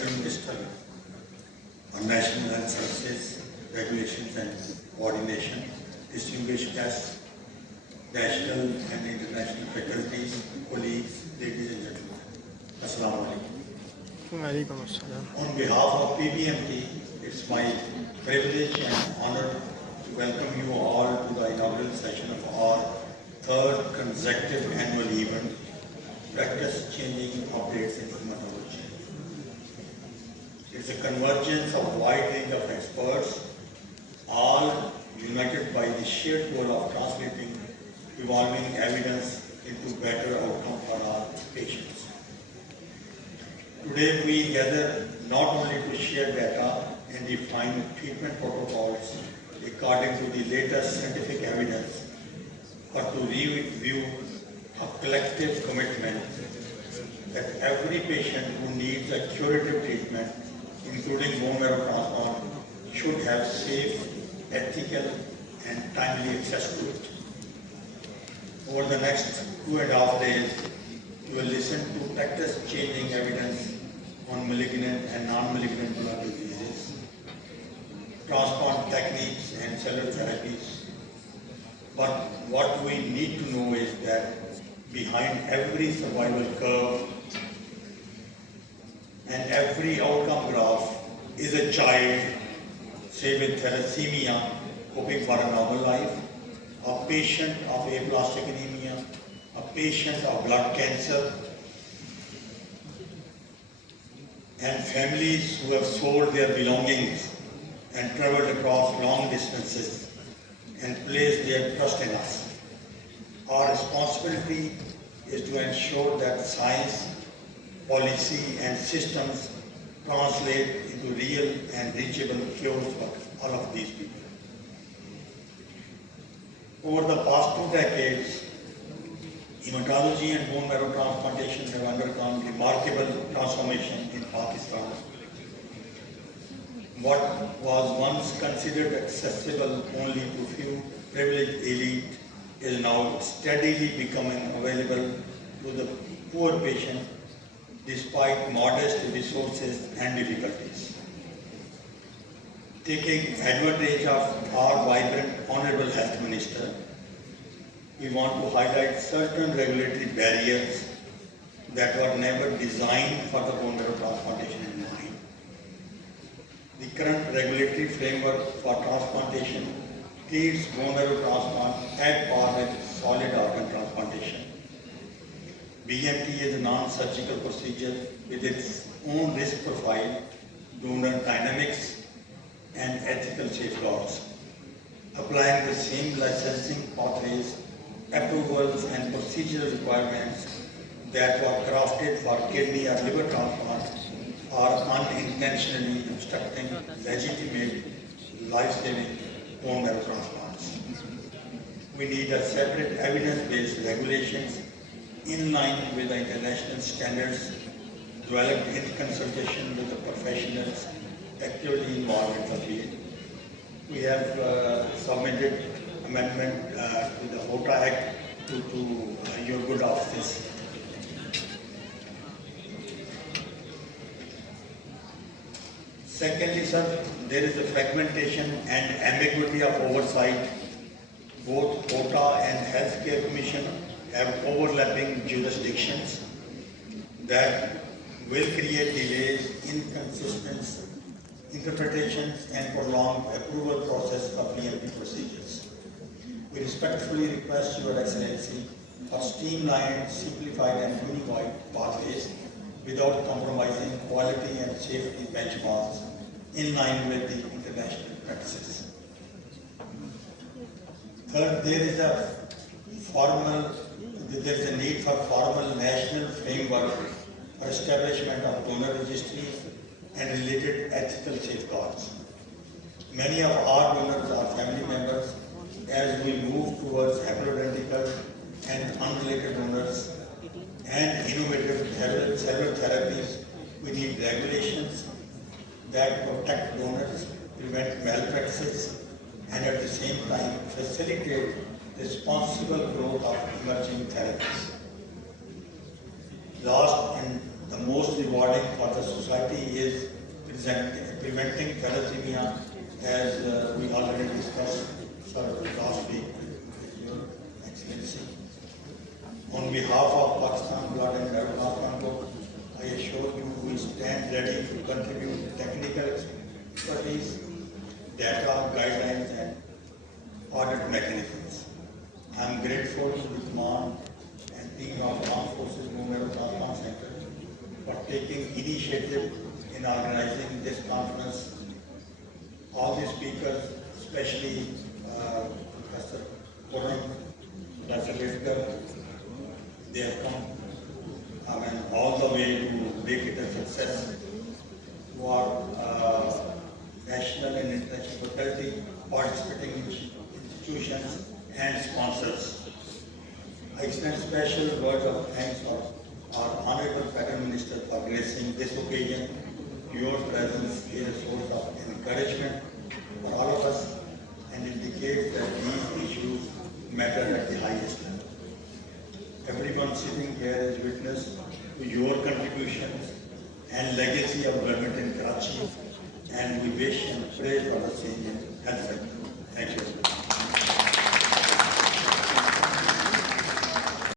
Central Minister on National Health Services, Regulations and Coordination, distinguished guests, national and international faculties, colleagues, ladies and gentlemen. Assalamu alaikum. On behalf of PBMT, it's my privilege and honor to welcome you all to the inaugural session of our third consecutive annual event, Practice Changing Updates in Hematology. It's a convergence of a wide range of experts, all united by the shared goal of translating evolving evidence into better outcome for our patients. Today we gather not only to share data and define treatment protocols according to the latest scientific evidence, but to review a collective commitment that every patient who needs a curative treatment, including bone marrow transplant, should have safe, ethical, and timely access to it. Over the next 2.5 days, you will listen to practice-changing evidence on malignant and non-malignant blood diseases, transplant techniques and cellular therapies. But what we need to know is that behind every survival curve and every outcome graph is a child, say with thalassemia, hoping for a normal life, a patient of aplastic anemia, a patient of blood cancer, and families who have sold their belongings and traveled across long distances and placed their trust in us. Our responsibility is to ensure that science, policy, and systems translate into real and reachable cures for all of these people. Over the past 2 decades, hematology and bone marrow transplantation have undergone remarkable transformation in Pakistan. What was once considered accessible only to few privileged elite is now steadily becoming available to the poor patient despite modest resources and difficulties. Taking advantage of our vibrant Honorable Health Minister, we want to highlight certain regulatory barriers that were never designed for the bone marrow transplantation in mind. The current regulatory framework for transplantation treats bone marrow transplant at par with solid organ transplantation. BMT is a non-surgical procedure with its own risk profile, donor dynamics, and ethical safeguards, applying the same licensing pathways, approvals, and procedural requirements that were crafted for kidney or liver transplant are unintentionally obstructing legitimate, life-saving bone marrow transplants. We need a separate evidence-based regulations in line with the international standards developed in consultation with the professionals actively involved in the field. We have submitted amendment to the HOTA Act to your good office. Secondly, sir, there is a fragmentation and ambiguity of oversight. Both HOTA and Healthcare Commission have overlapping jurisdictions that will create delays, inconsistencies, interpretations, and prolonged approval process of BMT procedures. We respectfully request Your Excellency for streamlined, simplified, and unified pathways without compromising quality and safety benchmarks in line with the international practices. Third, there is a need for formal national framework for establishment of donor registries and related ethical safeguards. Many of our donors are family members. As we move towards haploidentical and unrelated donors and innovative cellular therapies, we need regulations that protect donors, prevent malpractices, and at the same time facilitate responsible growth of emerging therapies. Last and the most rewarding for the society society is preventing thalassemia, as we already discussed last week, Your Excellency. On behalf of Pakistan Blood and Red Cross Congo, I assure you we stand ready to contribute technical expertise, data, guidelines, and audit mechanisms. I am grateful to the command and team of Armed Forces Movement Transplant Center for taking initiative in organizing this conference. All the speakers, especially Professor Puran, Professor Litka, they have come all the way to make it a success for national and international faculty, participating institutions and sponsors. I extend special words of thanks for our Honorable Federal Minister for gracing this occasion. Your presence is a source of encouragement for all of us and indicates that these issues matter at the highest level. Everyone sitting here is witness to your contributions and legacy of government in Karachi, and we wish and pray for the same in health sector. Thank you.